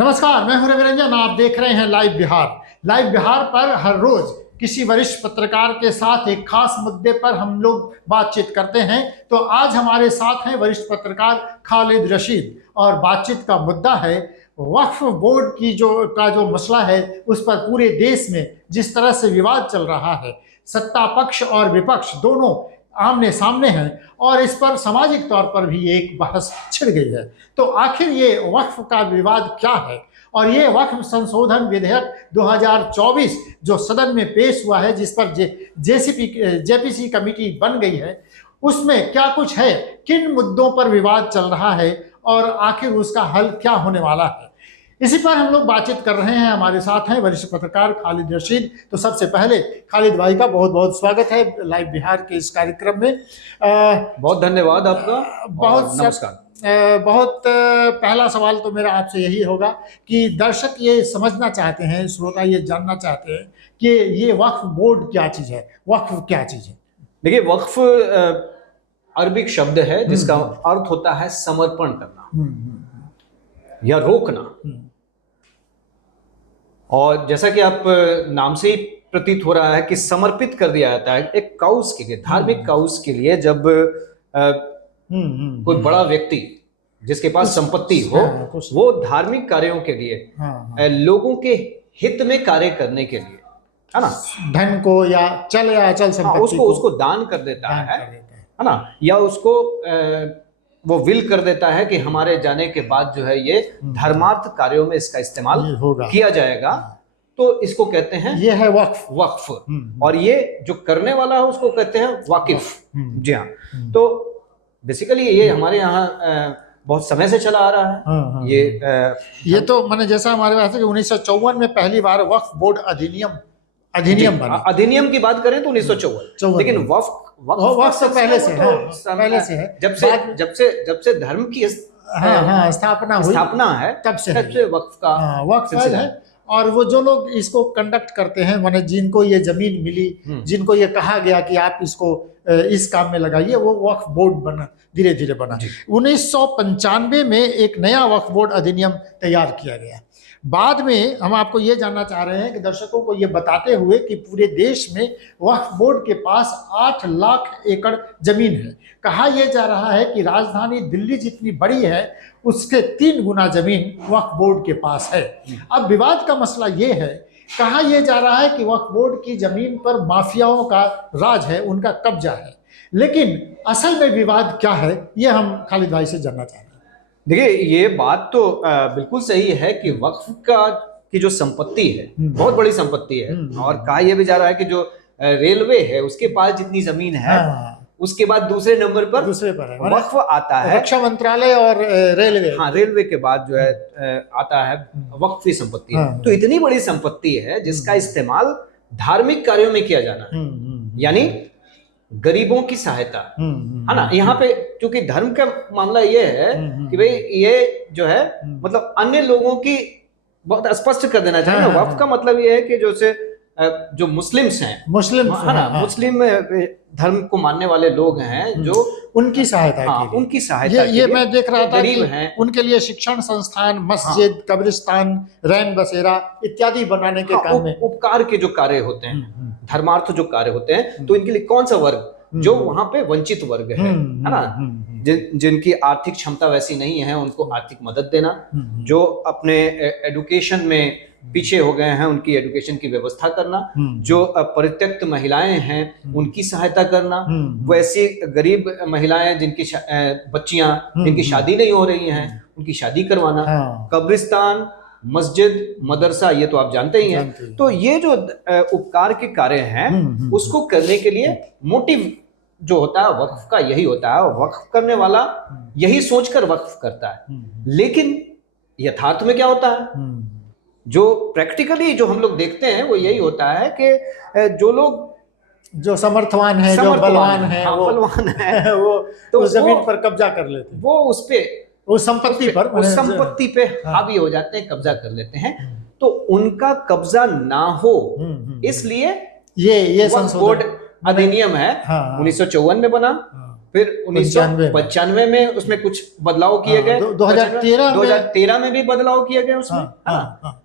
नमस्कार, मैं हूं रवि रंजन। आप देख रहे हैं लाइव बिहार। लाइव बिहार पर हर रोज किसी वरिष्ठ पत्रकार के साथ एक खास मुद्दे पर हम लोग बातचीत करते हैं। तो आज हमारे साथ हैं वरिष्ठ पत्रकार खालिद रशीद और बातचीत का मुद्दा है वक्फ बोर्ड की जो मसला है, उस पर पूरे देश में जिस तरह से विवाद चल रहा है, सत्ता पक्ष और विपक्ष दोनों आमने सामने हैं और इस पर सामाजिक तौर पर भी एक बहस छिड़ गई है। तो आखिर ये वक्फ का विवाद क्या है और ये वक्फ संशोधन विधेयक 2024 जो सदन में पेश हुआ है, जिस पर जेपीसी कमेटी बन गई है, उसमें क्या कुछ है, किन मुद्दों पर विवाद चल रहा है और आखिर उसका हल क्या होने वाला है, इसी पर हम लोग बातचीत कर रहे हैं। हमारे साथ हैं वरिष्ठ पत्रकार खालिद रशीद। तो सबसे पहले खालिद भाई का बहुत बहुत स्वागत है लाइव बिहार के इस कार्यक्रम में। बहुत धन्यवाद आपका। बहुत नमस्कार। बहुत पहला सवाल तो मेरा आपसे यही होगा कि दर्शक ये समझना चाहते हैं, श्रोता ये जानना चाहते हैं कि ये वक्फ बोर्ड क्या चीज़ है, वक्फ क्या चीज़ है। देखिए, वक्फ अरबिक शब्द है जिसका अर्थ होता है समर्पण करना या रोकना। और जैसा कि आप नाम से ही प्रतीत हो रहा है कि समर्पित कर दिया जाता है एक काउस के लिए, धार्मिक काउस के लिए। जब कोई बड़ा व्यक्ति जिसके पास संपत्ति हो, वो धार्मिक कार्यों के लिए, लोगों के हित में कार्य करने के लिए, है ना, धन को या अचल संपत्ति उसको दान कर देता है ना, या उसको वो विल कर देता है कि हमारे जाने के बाद जो है ये धर्मार्थ कार्यों में इसका इस्तेमाल किया जाएगा। तो इसको कहते हैं, ये है वक्फ। और ये जो करने वाला है उसको कहते हैं वाकिफ। जी हाँ। तो बेसिकली ये हमारे यहाँ बहुत समय से चला आ रहा है। ये तो मैंने जैसा हमारे पास है कि 1954 में पहली बार वक्फ बोर्ड अधिनियम बना। अधिनियम की बात करें तो 1954, लेकिन वक्फ तो पहले से है। जब से धर्म की स्थापना है, तब से वक्फ का वक्फ है। और वो जो लोग इसको कंडक्ट करते हैं, माने जिनको ये जमीन मिली, जिनको ये कहा गया कि आप इसको इस काम में लगाइए, वो वक्फ बोर्ड बना, धीरे धीरे बना। 1995 में एक नया वक्फ बोर्ड अधिनियम तैयार किया गया। बाद में हम आपको ये जानना चाह रहे हैं कि दर्शकों को ये बताते हुए कि पूरे देश में वक्फ बोर्ड के पास 8 लाख एकड़ जमीन है। कहा यह जा रहा है कि राजधानी दिल्ली जितनी बड़ी है उसके 3 गुना जमीन वक्फ बोर्ड के पास है। अब विवाद का मसला ये है, कहा यह जा रहा है कि वक्फ बोर्ड की जमीन पर माफियाओं का राज है, उनका कब्जा है, लेकिन असल में विवाद क्या है, ये हम खालिद भाई से जानना चाहते हैं। देखिए, ये बात तो बिल्कुल सही है कि वक्फ की जो संपत्ति है बहुत बड़ी संपत्ति है। और कहा यह भी जा रहा है कि जो रेलवे है उसके पास जितनी जमीन है, उसके बाद दूसरे नंबर पर वक्फ आता है। रक्षा मंत्रालय और रेलवे, रेलवे के बाद जो है आता है वक्फ की संपत्ति है। तो इतनी बड़ी संपत्ति है जिसका इस्तेमाल धार्मिक कार्यों में किया जाना है, यानी गरीबों की सहायता, है ना। यहाँ पे क्योंकि धर्म का मामला ये है कि भाई ये जो है मतलब अन्य लोगों की बहुत स्पष्ट कर देना चाहिए ना। वक्फ का मतलब ये है कि जो मुस्लिम्स हैं, मुस्लिम धर्म को मानने वाले लोग हैं, जो उनकी सहायता ये मैं देख रहा था कि उनके लिए शिक्षण संस्थान, मस्जिद, कब्रिस्तान, रैन बसेरा इत्यादि बनाने के काम में, उपकार के जो कार्य होते हैं, धर्मार्थ जो कार्य होते हैं, तो इनके लिए कौन सा वर्ग जो वहां पे वंचित वर्ग है ना, जिनकी आर्थिक क्षमता वैसी नहीं है, उनको आर्थिक मदद देना, जो अपने एडुकेशन में पीछे हो गए हैं उनकी एडुकेशन की व्यवस्था करना, जो परित्यक्त महिलाएं हैं उनकी सहायता करना, वैसी गरीब महिलाएं जिनकी बच्चियां जिनकी शादी नहीं हो रही हैं उनकी शादी करवाना, कब्रिस्तान, मस्जिद, मदरसा, ये तो आप जानते ही हैं। तो ये जो उपकार के कार्य हैं उसको करने के लिए मोटिव जो होता है वक्फ का यही होता है। वक्फ करने वाला यही सोचकर वक्फ करता है। लेकिन यथार्थ में क्या होता है, जो प्रैक्टिकली जो हम लोग देखते हैं वो यही होता है कि जो लोग जो समर्थवान है, जो बलवान है, वो तो जमीन पर कब्जा कर लेते हैं, वो उस संपत्ति पे हावी हो जाते हैं, कब्जा कर लेते हैं। तो उनका कब्जा ना हो इसलिए ये वक्फ बोर्ड अधिनियम है 1954 में बना फिर 1995 में उसमें कुछ बदलाव किए गए, 2013 में भी बदलाव किए गए उसमें, है ना।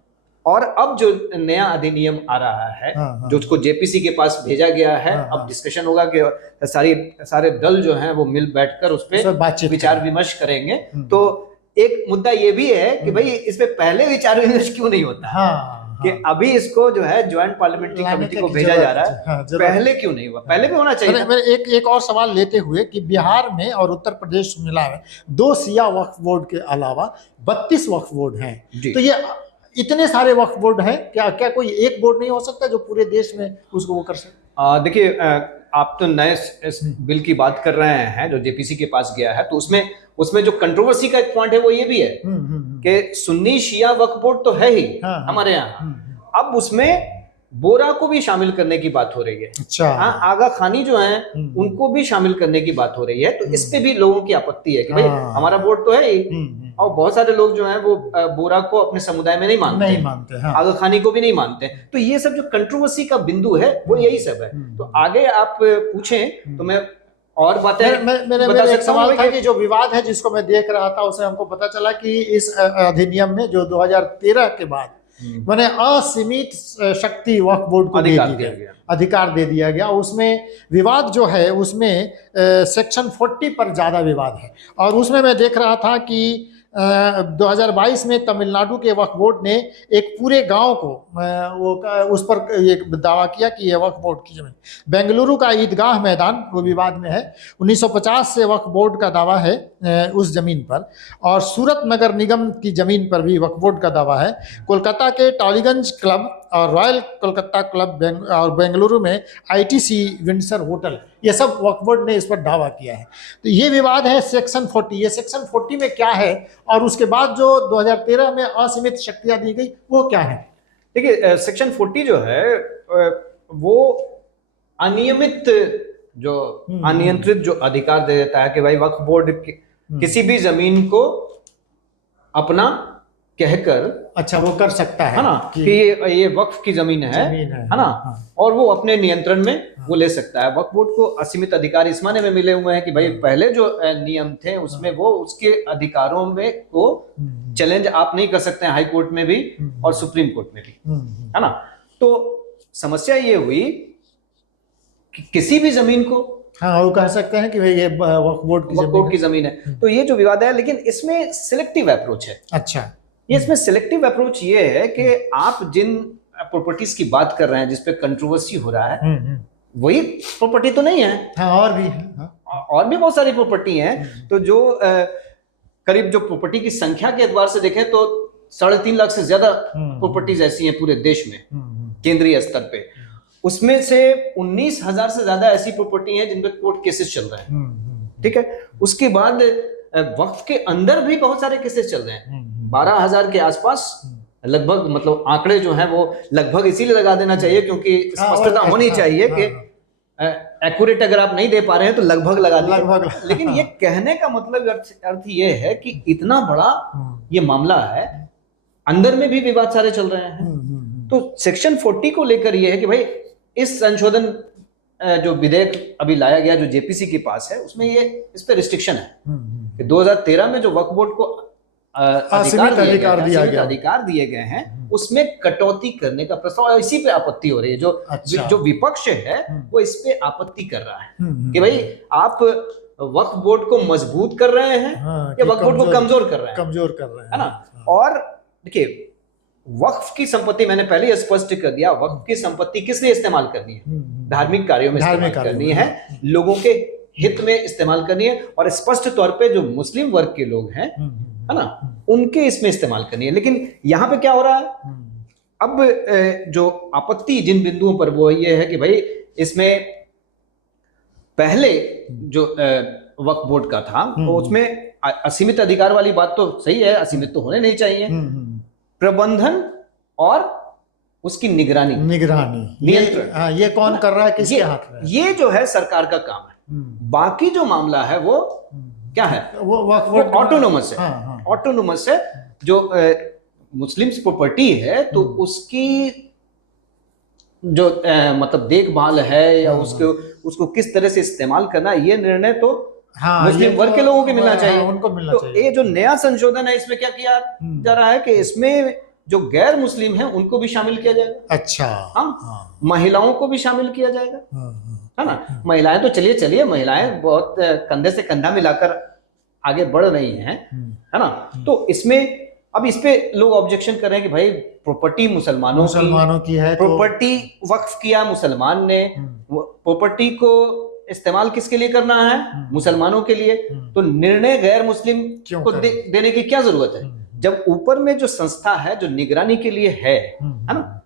और अब जो नया अधिनियम आ रहा है, जो उसको जेपीसी के पास भेजा गया है, अब डिस्कशन होगा कि सारे दल जो हैं वो मिल बैठकर उस पर विचार विमर्श करेंगे। तो एक मुद्दा ये भी है कि भाई इस पे पहले विचार विमर्श क्यों नहीं होता, कि अभी इसको जो है ज्वाइंट पार्लियामेंट्री कमेटी को भेजा जा रहा है, पहले क्यों नहीं हुआ? पहले भी होना चाहिए। एक और सवाल लेते हुए कि बिहार में और उत्तर प्रदेश मिला में 2 शिया वक्फ बोर्ड के अलावा 32 वक्फ बोर्ड हैं, तो ये इतने सारे वक्फ बोर्ड हैं, क्या कोई एक बोर्ड नहीं हो सकता जो पूरे देश में उसको वो कर सके? देखिए, आप तो नए इस बिल की बात कर रहे हैं जो जेपीसी के पास गया है, तो उसमें जो कंट्रोवर्सी का एक पॉइंट है वो ये भी है कि सुन्नी शिया वक्फ बोर्ड तो है ही हमारे यहाँ, अब उसमें बोरा को भी शामिल करने की बात हो रही है। अच्छा। आगा खानी जो है उनको भी शामिल करने की बात हो रही है, तो इस पे भी लोगों की आपत्ति है कि भाई हमारा बोर्ड तो है ही, और बहुत सारे लोग जो हैं वो बोरा को अपने समुदाय में नहीं मानते, आगा खानी को भी नहीं मानते। तो ये सब जो कंट्रोवर्सी का बिंदु है वो यही सब है। तो आगे आप पूछें तो मैं और बातें मेरे एक सवाल था कि जो विवाद है जिसको मैं देख रहा था, उसमें हमको पता चला कि इस अधिनियम में जो 2013 के बाद मैंने असीमित शक्ति वक्फ बोर्ड को अधिकार दे दिया गया। उसमें विवाद जो है उसमें सेक्शन 40 पर ज़्यादा विवाद है, और उसमें मैं देख रहा था कि 2022 में तमिलनाडु के वक्फ बोर्ड ने एक पूरे गांव को उस पर एक दावा किया कि यह वक्फ बोर्ड की जमीन। बेंगलुरु का ईदगाह मैदान वो विवाद में है, 1950 से वक्फ बोर्ड का दावा है उस जमीन पर, और सूरत नगर निगम की जमीन पर भी वक्फ बोर्ड का दावा है। कोलकाता के टॉलीगंज क्लब और रॉयल कोलकाता क्लब और बेंगलुरु में आईटीसी विंडसर होटल, ये सब वक्फ बोर्ड ने इस पर दावा किया है। तो ये विवाद है सेक्शन 40। ये सेक्शन 40 में क्या है, और उसके बाद जो 2013 में असीमित शक्तियां दी गई वो क्या है? देखिए, सेक्शन 40 जो है वो अनियमित जो अनियंत्रित जो अधिकार दे देता है कि भाई वक्फ बोर्ड किसी भी जमीन को अपना कहकर, अच्छा, वो कर सकता है ना, कि ये वक्फ की जमीन है ना, और वो अपने नियंत्रण में वो ले सकता है। वक्फ बोर्ड को असीमित अधिकार इस माने में मिले हुए हैं कि भाई पहले जो नियम थे उसमें वो उसके अधिकारों में को चैलेंज आप नहीं कर सकते हैं, हाई कोर्ट में भी और सुप्रीम कोर्ट में भी, है ना। तो समस्या ये हुई कि किसी भी जमीन को, हाँ, वो कह सकते हैं कि भाई ये वक्फ बोर्ड की जमीन है। तो ये जो विवाद है, लेकिन इसमें सिलेक्टिव अप्रोच है। अच्छा, ये इसमें सिलेक्टिव अप्रोच ये है कि आप जिन प्रॉपर्टीज की बात कर रहे हैं जिस पे कंट्रोवर्सी हो रहा है, वही प्रॉपर्टी तो नहीं है। हाँ, और भी है, और भी बहुत सारी प्रॉपर्टी हैं। तो जो करीब जो प्रॉपर्टी की संख्या के एतबार से देखें तो 3.5 लाख से ज्यादा प्रॉपर्टीज ऐसी हैं पूरे देश में केंद्रीय स्तर पे। उसमें से 19,000 से ज्यादा ऐसी प्रॉपर्टी हैं जिन पे कोर्ट केसेस चल रहे हैं, ठीक है। उसके बाद वक्फ के अंदर भी बहुत सारे केसेस चल रहे हैं, 12,000 के आसपास लगभग, मतलब आंकड़े जो हैं वो लगभग इसीलिए लगा देना चाहिए क्योंकि स्पष्टता होनी चाहिए कि एक्यूरेट अगर आप नहीं दे पा रहे हैं तो लगभग लगा दीजिए। लेकिन ये कहने का मतलब अर्थ ये है कि इतना बड़ा ये मामला है, अंदर में भी विवाद सारे चल रहे हैं। तो सेक्शन 40 को लेकर ये है कि भाई इस संशोधन जो विधेयक अभी लाया गया जो जेपीसी के पास है, उसमें ये इस पे रिस्ट्रिक्शन है कि 2013 में जो वक्फ बोर्ड को अधिकार दिए गए हैं उसमें कटौती करने का प्रस्ताव, इसी पे आपत्ति हो रही है। जो विपक्ष है वो इस पे आपत्ति कर रहा है कि भाई आप वक्फ बोर्ड को मजबूत कर रहे हैं या वक्फ बोर्ड को कमजोर कर रहे हैं, है ना। और देखिए, वक्फ की संपत्ति मैंने पहले ही स्पष्ट कर दिया, वक्फ की संपत्ति किस लिए इस्तेमाल करनी है? धार्मिक कार्यों में इस्तेमाल करनी है, लोगों के हित में इस्तेमाल करनी है, और स्पष्ट तौर पे जो मुस्लिम वर्ग के लोग हैं, है ना, उनके इसमें इस्तेमाल करनी है। लेकिन यहाँ पे क्या हो रहा है, अब जो आपत्ति जिन बिंदुओं पर वो ये है कि भाई इसमें पहले जो वक्फ बोर्ड का था तो उसमें असीमित अधिकार वाली बात तो सही है, असीमित तो होने नहीं चाहिए। प्रबंधन और उसकी निगरानी नियंत्रण, ये कौन कर रहा है, किसके हाथ में? ये जो है सरकार का काम है। बाकी जो मामला है वो क्या है, वो ऑटोनोमस है। ऑटोनोमस है। जो मुस्लिम प्रॉपर्टी है तो उसकी जो मतलब देखभाल है या उसको किस तरह से इस्तेमाल करना, ये निर्णय तो हाँ, मुस्लिम ये वर्ग तो के लोगों को मिलना हाँ, चाहिए। उनको मिलना तो चाहिए। ये जो नया संशोधन है इसमें क्या किया जा रहा है कि इसमें जो गैर मुस्लिम है उनको भी शामिल किया जाएगा। अच्छा। हाँ, महिलाओं को भी शामिल किया जाएगा, है ना। महिलाएं तो चलिए महिलाएं बहुत कंधे से कंधा मिलाकर आगे बढ़ रही हैं, है ना। तो इसमें अब इस पे लोग ऑब्जेक्शन कर रहे हैं कि भाई प्रॉपर्टी मुसलमानों की है, प्रॉपर्टी वक्फ किया मुसलमान ने, प्रॉपर्टी को इस्तेमाल किसके लिए करना है, मुसलमानों के लिए, तो निर्णय गैर मुस्लिम को देने की क्या जरूरत है, जब ऊपर में जो संस्था है जो निगरानी के लिए है ना।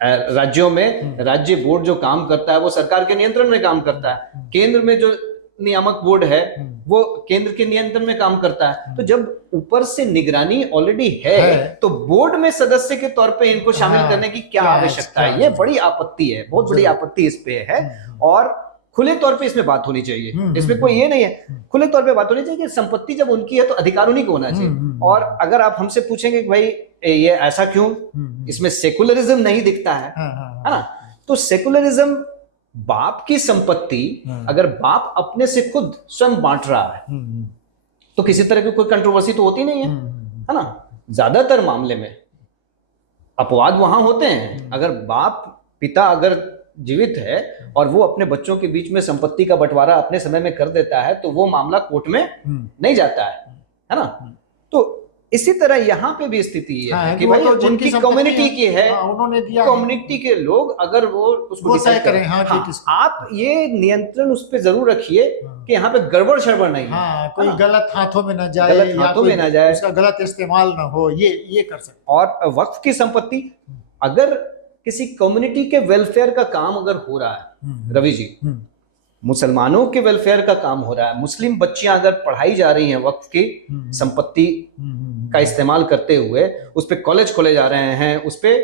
राज्यों में राज्य बोर्ड जो काम करता है वो सरकार के नियंत्रण में काम करता है, केंद्र में जो नियामक बोर्ड है वो केंद्र के नियंत्रण में काम करता है। तो जब ऊपर से निगरानी ऑलरेडी है तो बोर्ड में सदस्य के तौर पे इनको शामिल करने की क्या आवश्यकता है। ये बड़ी आपत्ति है, बहुत बड़ी आपत्ति इस पे है। और खुले तौर पे इसमें बात होनी चाहिए, इसमें कोई ये नहीं है, खुले तौर पे बात होनी चाहिए कि संपत्ति जब उनकी है तो अधिकार उन्हीं को होना चाहिए। और अगर आप हमसे पूछेंगे कि भाई ये ऐसा क्यों, इसमें सेकुलरिज्म नहीं दिखता है ना। तो सेकुलरिज्म, बाप की संपत्ति अगर बाप अपने से खुद स्वयं बांट रहा है तो किसी तरह की कोई कंट्रोवर्सी तो होती नहीं है ना। ज्यादातर मामले में अपवाद वहां होते हैं, अगर बाप पिता अगर जीवित है और वो अपने बच्चों के बीच में संपत्ति का बंटवारा अपने समय में कर देता है तो वो मामला कोर्ट में नहीं जाता है ना। तो इसी तरह यहाँ पे भी स्थिति है कि भाई जिनकी कम्युनिटी की है, उन्होंने दिया, कम्युनिटी के लोग अगर वो उसको तय करें, आप ये नियंत्रण उस पर जरूर रखिए कि यहाँ पे गड़बड़ शड़बड़ नहीं है, कोई गलत हाथों में न जाए, गलत हाथों में न जाए, उसका गलत इस्तेमाल न हो, ये कर सकते। और वक्फ की संपत्ति अगर किसी कम्युनिटी के वेलफेयर का काम अगर हो रहा है, रवि जी, मुसलमानों के वेलफेयर का काम हो रहा है, मुस्लिम बच्चियां अगर पढ़ाई जा रही हैं वक्फ की संपत्ति का इस्तेमाल करते हुए, उस पे कॉलेज खोले जा रहे हैं, उस पे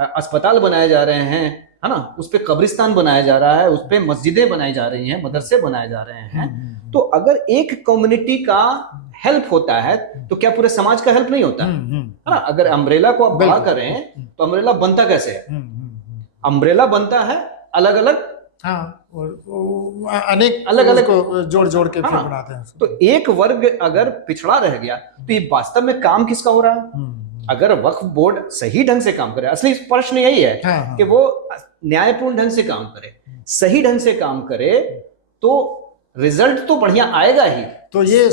अस्पताल बनाए जा रहे हैं, है ना, उस पे कब्रिस्तान बनाया जा रहा है, उस पे मस्जिदें बनाई जा रही हैं, मदरसे बनाए जा रहे हैं, तो अगर एक कम्युनिटी का हेल्प होता है तो क्या पूरे समाज का हेल्प नहीं होता है ना। अगर अम्ब्रेला को आप बड़ा करें तो अम्ब्रेला बनता कैसे है, अम्ब्रेला बनता है अलग अलग, अनेक अलग अलग जोड़ के फिर बनाते हैं। तो एक वर्ग अगर पिछड़ा रह गया तो ये वास्तव में काम किसका हो रहा है। अगर वक्फ बोर्ड सही ढंग से काम करे, असली प्रश्न यही है कि वो न्यायपूर्ण ढंग से काम करे, सही ढंग से काम करे तो रिजल्ट तो बढ़िया आएगा ही, तो ये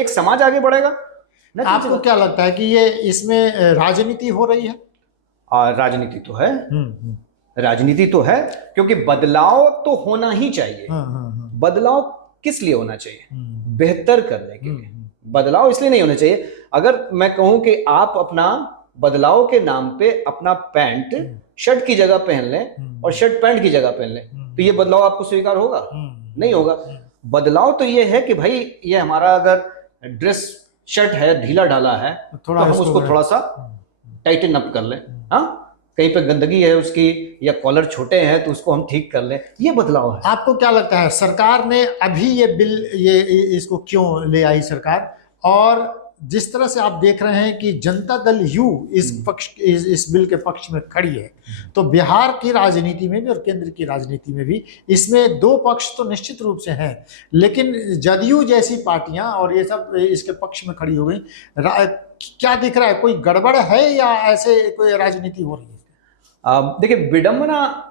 एक समाज आगे बढ़ेगा। आपको क्या लगता है कि ये इसमें राजनीति हो रही है? राजनीति तो है, राजनीति तो है, क्योंकि बदलाव तो होना ही चाहिए। बदलाव किस लिए होना चाहिए? बेहतर करने के लिए। बदलाव इसलिए नहीं होना चाहिए, अगर मैं कहूं कि आप अपना बदलाव के नाम पे अपना पैंट शर्ट की जगह पहन लें और शर्ट पैंट की जगह पहन लें, तो ये बदलाव आपको स्वीकार होगा? नहीं होगा। बदलाव तो ये है कि भाई ये हमारा अगर ड्रेस शर्ट है ढीला ढाला है तो हम उसको थोड़ा सा टाइटन अप कर लें, हाँ, कहीं पे गंदगी है उसकी या कॉलर छोटे हैं तो उसको हम ठीक कर लें, ये बदलाव है। आपको क्या लगता है सरकार ने अभी ये बिल इसको क्यों ले आई सरकार? और जिस तरह से आप देख रहे हैं कि जनता दल यू इस बिल के पक्ष में खड़ी है, तो बिहार की राजनीति में भी और केंद्र की राजनीति में भी इसमें दो पक्ष तो निश्चित रूप से हैं, लेकिन जदयू जैसी पार्टियां और ये सब इसके पक्ष में खड़ी हो गई। क्या दिख रहा है, कोई गड़बड़ है या ऐसे कोई राजनीति हो रही है? देखिए,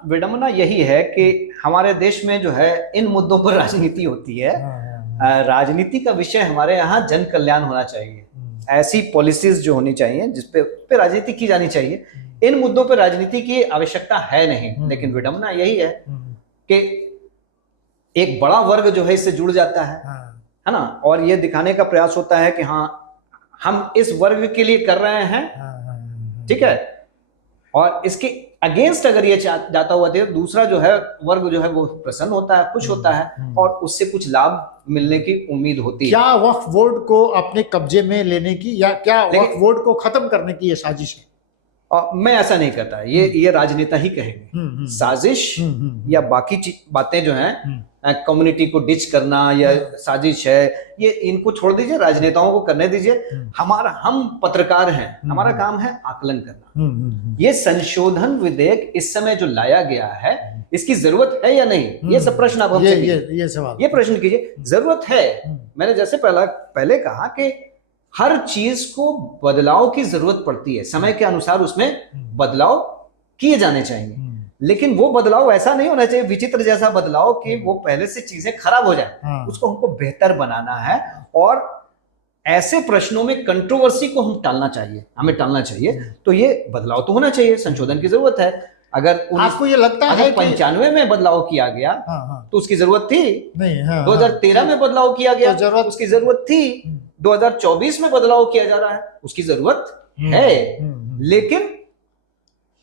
विडंबना यही है कि हमारे देश में जो है इन मुद्दों पर राजनीति होती है। राजनीति का विषय हमारे यहाँ जन कल्याण होना चाहिए, ऐसी पॉलिसीज जो होनी चाहिए जिस पे राजनीति की जानी चाहिए। इन मुद्दों पर राजनीति की आवश्यकता है नहीं, लेकिन विडंबना यही है कि एक बड़ा वर्ग जो है इससे जुड़ जाता है ना, और ये दिखाने का प्रयास होता है कि हाँ हम इस वर्ग के लिए कर रहे हैं, ठीक है, और इसके अगेंस्ट अगर ये जाता हुआ तो दूसरा जो है वर्ग जो है वो प्रसन्न होता है, खुश होता है और उससे कुछ लाभ मिलने की उम्मीद होती है। क्या वक्फ बोर्ड को अपने कब्जे में लेने की या क्या वक्फ बोर्ड को खत्म करने की ये साजिश है? मैं ऐसा नहीं कहता, ये राजनेता ही कहेंगे। साजिश या बाकी बातें जो हैं कम्युनिटी को डिच करना या साजिश है, ये इनको छोड़ दीजिए, राजनेताओं को करने दीजिए। हम पत्रकार हैं, हमारा काम है आकलन करना। ये संशोधन विधेयक इस समय जो लाया गया है, इसकी जरूरत है या नहीं, ये सब प्रश्न आप हमसे ये सवाल, ये प्रश्न कीजिए। जरूरत है, मैंने जैसे पहले कहा कि हर चीज को बदलाव की जरूरत पड़ती है, समय के अनुसार उसमें बदलाव किए जाने चाहिए, लेकिन वो बदलाव ऐसा नहीं होना चाहिए विचित्र जैसा बदलाव कि वो पहले से चीजें खराब हो जाए। उसको हमको बेहतर बनाना है, और ऐसे प्रश्नों में कंट्रोवर्सी को हमें टालना चाहिए। तो ये बदलाव तो होना चाहिए, संशोधन की जरूरत है। अगर आपको ये लगता है 95 में बदलाव किया गया तो उसकी जरूरत थी नहीं, 2013 में बदलाव किया गया तो उसकी जरूरत थी, 2024 में बदलाव किया जा रहा है उसकी जरूरत है, लेकिन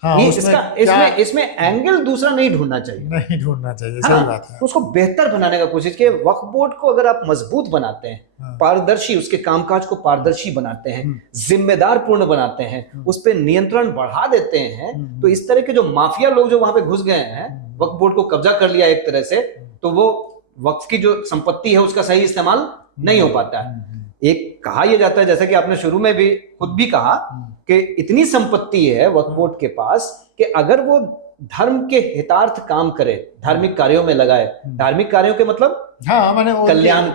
इसमें एंगल दूसरा नहीं ढूंढना चाहिए, सही बात है। उसको बेहतर बनाने का कोशिश किए। वक्फ बोर्ड को अगर आप मजबूत बनाते हैं, पारदर्शी, उसके कामकाज को पारदर्शी बनाते हैं, जिम्मेदार पूर्ण बनाते हैं, उस पर नियंत्रण बढ़ा देते हैं, तो इस तरह के जो माफिया लोग जो वहां पे घुस गए हैं, वक्फ बोर्ड को कब्जा कर लिया एक तरह से, तो वो वक्फ की जो संपत्ति है उसका सही इस्तेमाल नहीं हो पाता है। एक कहा यह जाता है, जैसा कि आपने शुरू में भी खुद भी कहा, कि इतनी संपत्ति है वक्फ बोर्ड के पास कि अगर वो धर्म के हितार्थ काम करे, धार्मिक कार्यों में लगाए, धार्मिक कार्यों के मतलब कल्याण,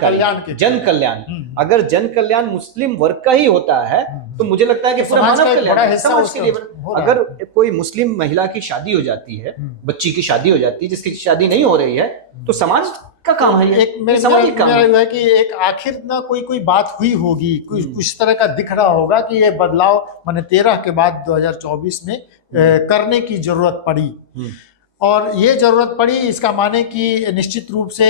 जन कल्याण, अगर जन कल्याण मुस्लिम वर्ग का ही होता है तो मुझे लगता है कि पूरा मानव कल्याण समाज के लिए। अगर कोई मुस्लिम महिला की शादी हो जाती है, बच्ची की शादी हो जाती है, जिसकी शादी नहीं हो रही है, तो समाज का काम है ये, मेरा काम है कि एक आखिर ना कोई बात हुई होगी, कुछ तरह का दिख रहा होगा कि ये बदलाव मैंने 13 के बाद 2024 में करने की जरूरत पड़ी, और ये जरूरत पड़ी इसका माने कि निश्चित रूप से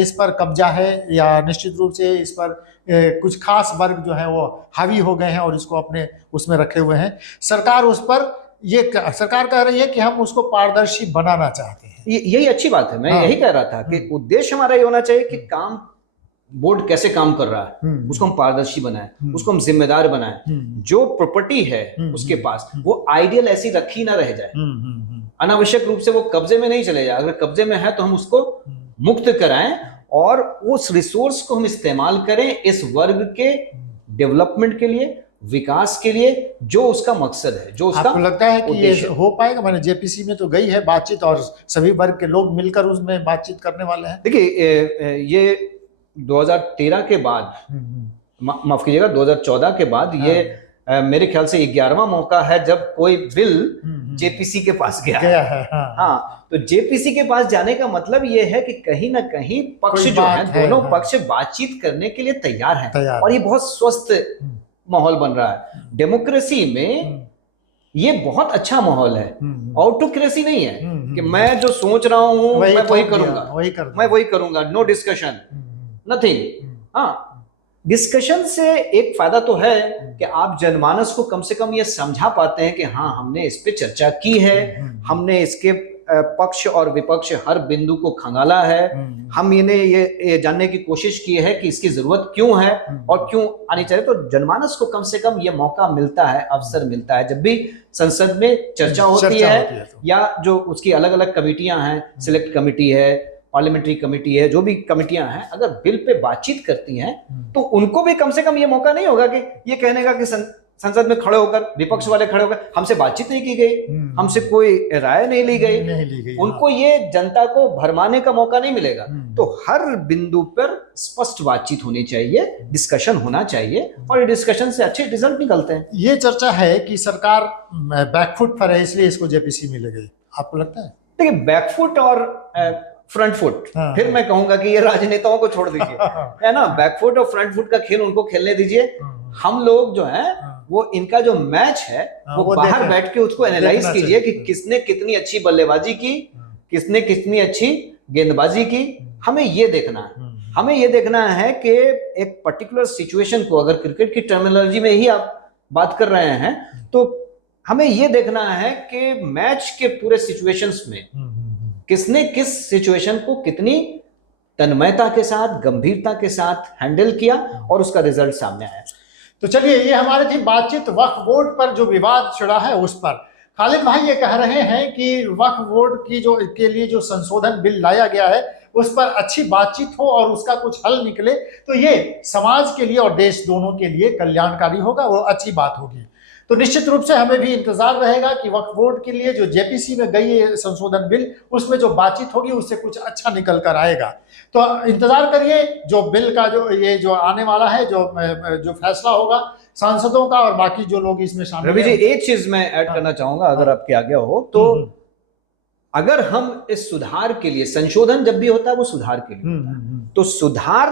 इस पर कब्जा है, या निश्चित रूप से इस पर कुछ खास वर्ग जो है वो हावी हो गए हैं और इसको अपने उसमें रखे हुए हैं। सरकार उस पर सरकार कह रही है कि हम उसको पारदर्शी बनाना चाहते हैं। यही अच्छी बात है। मैं यही कह रहा था कि उद्देश्य हमारा ये होना चाहिए कि काम बोर्ड कैसे काम कर रहा है उसको हम पारदर्शी बनाएं, उसको हम जिम्मेदार बनाएं, जो प्रॉपर्टी है उसके पास वो आइडियल ऐसी रखी ना रह जाए, अनावश्यक रूप से वो कब्जे में नहीं चले जाए। अगर कब्जे में है तो हम उसको मुक्त कराएं और उस रिसोर्स को हम इस्तेमाल करें इस वर्ग के डेवलपमेंट के लिए, विकास के लिए, जो उसका मकसद है, जो उसका। आपको लगता है कि ये हो पाएगा? मैंने जेपीसी में तो गई है बातचीत और सभी वर्ग के लोग मिलकर उसमें बातचीत करने वाले हैं। देखिए, ये 2013 के बाद, माफ कीजिएगा 2014 के बाद, ये मेरे ख्याल से 11वां मौका है जब कोई बिल जेपीसी के पास गया है। हाँ, तो जेपीसी के पास जाने का मतलब ये है कि कहीं ना कहीं पक्ष जो है, दोनों पक्ष बातचीत करने के लिए तैयार हैं, और ये बहुत स्वस्थ माहौल बन रहा है। डेमोक्रेसी में ये बहुत अच्छा माहौल है, ऑटोक्रेसी नहीं है कि मैं जो सोच रहा हूं मैं वही करूंगा, नो डिस्कशन, नथिंग। हाँ, डिस्कशन से एक फायदा तो है कि आप जनमानस को कम से कम ये समझा पाते हैं कि हाँ, हमने इस पे चर्चा की है, हमने इसके पक्ष और विपक्ष हर बिंदु को खंगाला है, हम इन्हें ये जानने की कोशिश की है कि इसकी जरूरत क्यों है और क्यों आनी चाहिए। तो जनमानस को कम से कम ये मौका मिलता है, अवसर मिलता है, जब भी संसद में चर्चा होती है या जो उसकी अलग अलग कमेटियां हैं, सिलेक्ट कमेटी है, पार्लियामेंट्री कमेटी है, जो भी कमेटियां हैं, अगर बिल पे बातचीत करती हैं तो उनको भी कम से कम ये मौका नहीं होगा कि ये कहने का कि संसद में खड़े होकर, विपक्ष वाले खड़े होकर, हमसे बातचीत नहीं की गई, हमसे कोई राय नहीं ली गई, उनको ये जनता को भरमाने का मौका नहीं मिलेगा। तो हर बिंदु पर स्पष्ट बातचीत होनी चाहिए, डिस्कशन होना चाहिए, और ये डिस्कशन से अच्छे रिजल्ट निकलते हैं। ये चर्चा है कि सरकार बैकफुट पर है इसलिए इसको जेपीसी मिलेगी, आपको लगता है? देखिए, बैकफुट और फ्रंट फुट, फिर मैं कहूंगा कि ये राजनेताओं को छोड़ दीजिए, है ना। बैकफुट और फ्रंट फुट का खेल उनको खेलने दीजिए। हम लोग जो हैं वो इनका जो मैच है वो बाहर बैठ के उसको एनालाइज कीजिए कि किसने कितनी अच्छी बल्लेबाजी की, किसने कितनी अच्छी गेंदबाजी की। हमें ये देखना है कि एक पर्टिकुलर सिचुएशन को, अगर क्रिकेट की टर्मिनोलॉजी में ही आप बात कर रहे हैं, तो हमें ये देखना है कि मैच के पूरे सिचुएशंस में किसने किस सिचुएशन को कितनी तन्मयता के साथ, गंभीरता के साथ हैंडल किया और उसका रिजल्ट सामने आया। तो चलिए, ये हमारी थी बातचीत वक्फ बोर्ड पर जो विवाद छिड़ा है उस पर। खालिद भाई ये कह रहे हैं कि वक्फ बोर्ड की के लिए जो संशोधन बिल लाया गया है उस पर अच्छी बातचीत हो और उसका कुछ हल निकले, तो ये समाज के लिए और देश दोनों के लिए कल्याणकारी होगा, वो अच्छी बात होगी। तो निश्चित रूप से हमें भी इंतजार रहेगा कि वक्फ बोर्ड के लिए जो जेपीसी में गई है संशोधन बिल, उसमें जो बातचीत होगी उससे कुछ अच्छा निकल कर आएगा। तो इंतजार करिए जो बिल का जो आने वाला है, जो फैसला होगा सांसदों का और बाकी जो लोग इसमें शामिल रवि जी, हैं। एक चीज मैं ऐड करना चाहूंगा, अगर आपके आज्ञा हो तो। अगर हम इस सुधार के लिए, संशोधन जब भी होता है वो सुधार के लिए होता है, तो सुधार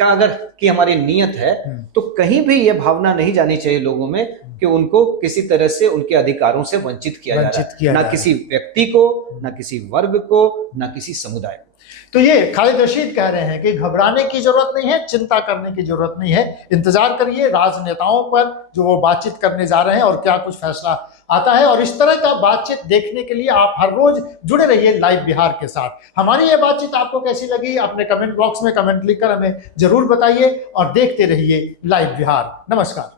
का अगर की हमारी नियत है तो कहीं भी ये भावना नहीं जानी चाहिए लोगों में कि उनको किसी तरह से उनके अधिकारों से वंचित किया जा रहा है, ना किसी व्यक्ति को, ना किसी वर्ग को, ना किसी समुदाय को। तो ये खालिद रशीद कह रहे हैं कि घबराने की जरूरत नहीं है, चिंता करने की जरूरत नहीं है, इंतजार करिए राजनेताओं पर जो वो बातचीत करने जा रहे हैं और क्या कुछ फैसला आता है। और इस तरह का बातचीत देखने के लिए आप हर रोज जुड़े रहिए लाइव बिहार के साथ। हमारी ये बातचीत आपको कैसी लगी, अपने कमेंट बॉक्स में कमेंट लिखकर हमें जरूर बताइए और देखते रहिए लाइव बिहार। नमस्कार।